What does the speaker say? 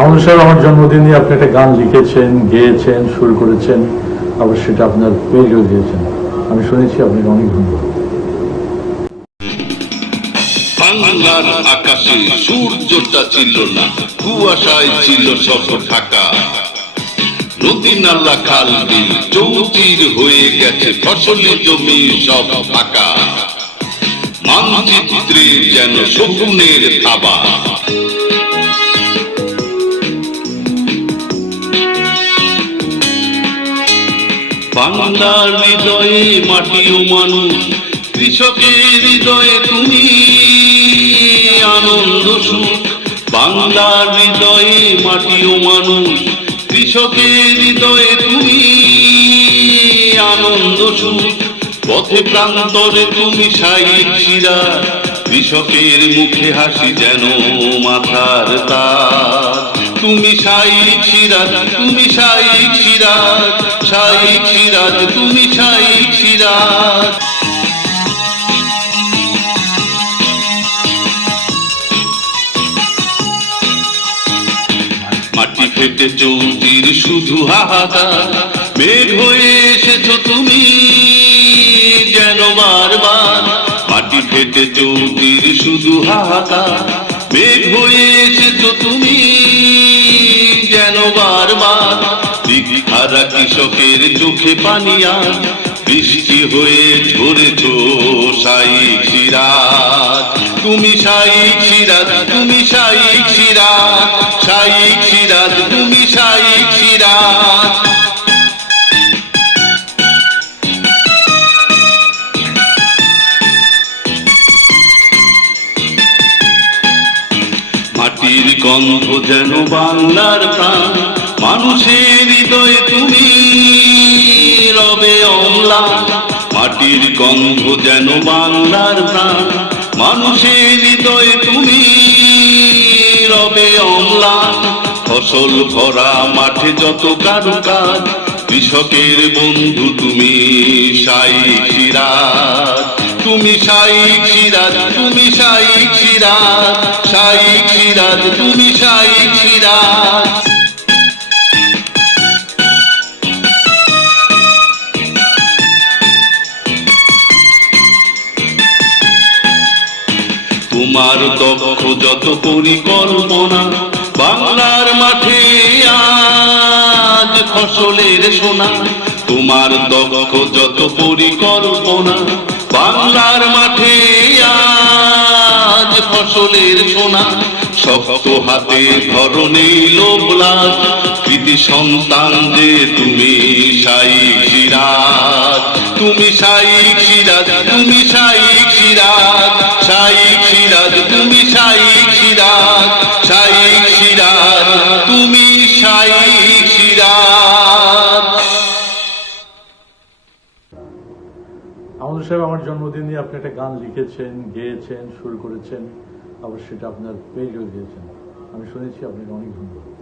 আমাদের সাহেব আমার জন্মদিনে আপনি একটা গান লিখেছেন, গেয়েছেন, সুর করেছেন, আবার সেটা আপনার পেজও দিয়েছেন। আমি শুনেছি, আপনাকে অনেক ধন্যবাদ। বাংলার আকাশে সূর্যটা ছিল না, কুয়াশায় ছিল সব ঢাকা। নদী নালা খাল বিল চৌচির হয়ে গেছে, ফসলি জমি সব ফাঁকা। মানচিত্রে যেন শকুনের থাবা। বাংলার হৃদয়ে মাটি ও মানুষ, কৃষকের হৃদয়ে তুমি আনন্দ সুখ। বাংলার হৃদয়ে মাটি ও মানুষ, কৃষকের হৃদয়ে তুমি আনন্দ সুখ। পথে প্রান্তরে তুমি সাইক শিরা, কৃষকের মুখে হাসি যেন মাথার তার। তুমি সাইক সিরাজ, তুমি সাইক সিরাজ, সাইক সিরাজ, তুমি সাইক সিরাজ। মাটি ফেটে চৌচির শুধু হাহাকার, মেঘ হয়ে এসেছো তুমি যেন বারবার। মাটি ফেটে চৌচির শুধু হাহাকার, মেঘ হয়ে এসেছো তুমি যেন বারবার। দিকহারা কৃষকের চোখে পানিয়া, বৃষ্টি হয়ে ঝরেছো সাইক সিরাজ। তুমি সাইক সিরাজ, তুমি সাইক সিরাজ, সাইক সিরাজ, তুমি সাইক সিরাজ। মাটির গন্ধ যেন বাংলার প্রাণ, মানুষের হৃদয়ে তুমি রবে অম্লান। মাটির গন্ধ যেন বাংলার প্রাণ, মানুষের হৃদয়ে তুমি রবে অম্লান। ফসল ভরা মাঠে যত কারুকাজ, কৃষকের বন্ধু তুমি সাইক সিরাজ। তুমি সাইক সিরাজ, তুমি সাইক সিরাজ, সাইক সিরাজ, তুমি সাইক সিরাজ। তোমার দক্ষ যত পরিকল্পনা, বাংলার মাঠে আজ ফসলের সোনা। তোমার দক্ষ যত পরিকল্পনা, বাংলার মাঠে আজ ফসলের সোনা। শক্ত হাতে ধরনে লোভলাজ, কৃতি সন্তান যে তুমি সাইক সিরাজ। তুমি সাইক সিরাজ, তুমি সাইক সিরাজ, সাইক সিরাজ, তুমি সাইক সিরাজ, সাইক সিরাজ, তুমি সাইক সিরাজ। আমাদের সাহেব আমার জন্মদিনে আপনি একটা গান লিখেছেন, গেয়েছেন, সুর করেছেন, আবার সেটা আপনার পেজও দিয়েছেন। আমি শুনেছি, আপনাকে অনেক ধন্যবাদ।